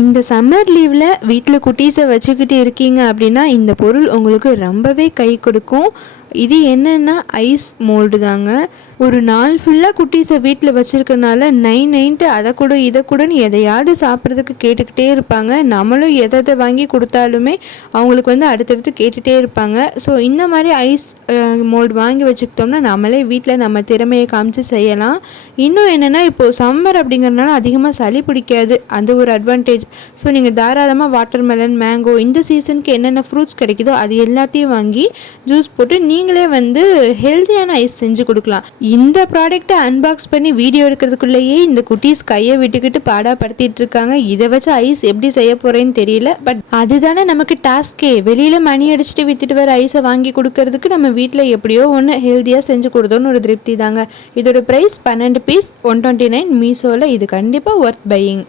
இந்த சம்மர் லீவில் வீட்டில் குட்டீஸை வச்சுக்கிட்டு இருக்கீங்க அப்படின்னா இந்த பொருள் உங்களுக்கு ரொம்பவே கை கொடுக்கும். இது என்னென்னா ஐஸ் மோல்டு தாங்க. ஒரு நாள் ஃபுல்லாக குட்டீஸை வீட்டில் வச்சுருக்கனால நைன்ட்டு அதை கூட இதை கூடன்னு எதையாவது சாப்பிட்றதுக்கு கேட்டுக்கிட்டே இருப்பாங்க. நம்மளும் எதை வாங்கி கொடுத்தாலுமே அவங்களுக்கு அடுத்தடுத்து கேட்டுகிட்டே இருப்பாங்க. ஸோ இந்த மாதிரி ஐஸ் மோல்டு வாங்கி வச்சுக்கிட்டோம்னா நம்மளே வீட்டில் நம்ம திறமையை காமிச்சு செய்யலாம். இன்னும் என்னென்னா இப்போது சம்மர் அப்படிங்கிறதுனால அதிகமாக சளி பிடிக்காது, அது ஒரு அட்வான்டேஜ். ஸோ நீங்கள் தாராளமாக வாட்டர்மெலன், மேங்கோ இந்த சீசனுக்கு என்னென்ன ஃப்ரூட்ஸ் கிடைக்குதோ அது எல்லாத்தையும் வாங்கி ஜூஸ் போட்டு நீங்களே ஹெல்த்தியான ஐஸ் செஞ்சு கொடுக்கலாம். இந்த ப்ராடக்ட்டை அன்பாக்ஸ் பண்ணி வீடியோ எடுக்கிறதுக்குள்ளேயே இந்த குட்டீஸ் கையை விட்டுக்கிட்டு பாடாப்படுத்திட்டு இருக்காங்க. இதை வச்சு ஐஸ் எப்படி செய்ய போகிறேன்னு தெரியல. பட் அதுதானே நமக்கு டாஸ்கே. வெளியில் மணி அடிச்சுட்டு வித்துட்டு வர ஐஸை வாங்கி கொடுக்கறதுக்கு நம்ம வீட்டில் எப்படியோ ஒன்று ஹெல்த்தியாக செஞ்சு கொடுத்தோன்னு ஒரு திருப்தி தாங்க. இதோட ப்ரைஸ் 12 பீஸ் 129 மீஷோவில். இது கண்டிப்பாக ஒர்த் பையிங்.